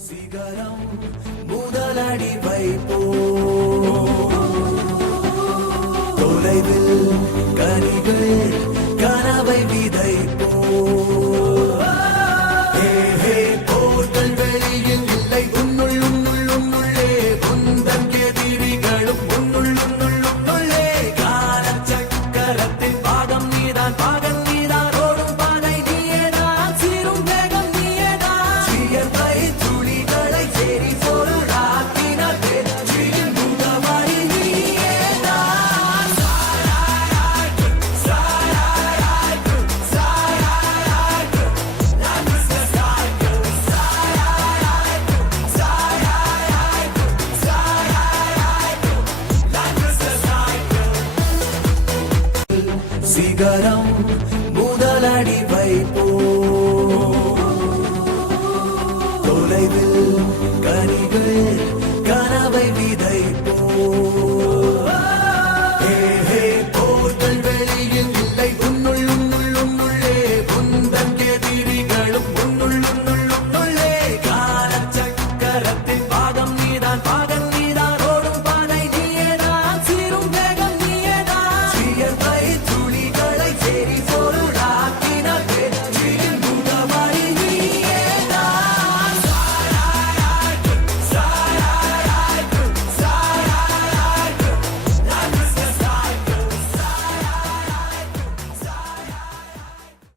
சிகரம் முதலடி வைப்போ தொலைவில் கனிகள் கனவை விதைப்போ போர்கள் வெளியில் இல்லை உன்னுள் உன்னுள் உன்னுள்ளே உந்தன் எதிரிகளும் உன்னுள் உன்னுள் உன்னுள்ளே கால சக்கரத்தின் பாகம் நீதான் பாகம் நீதான் ஓடும் பாதை நீயேதான் சீரும் வேகம் நீயேதான் சியர்வை துளிகளை சேரி பொருளாக்கினார் வெற்றியின் முகவரி நீயேதான் சிகரம் முதலடி வைப்போ தொலைவில் கனிகள் கனவை விதைப்போ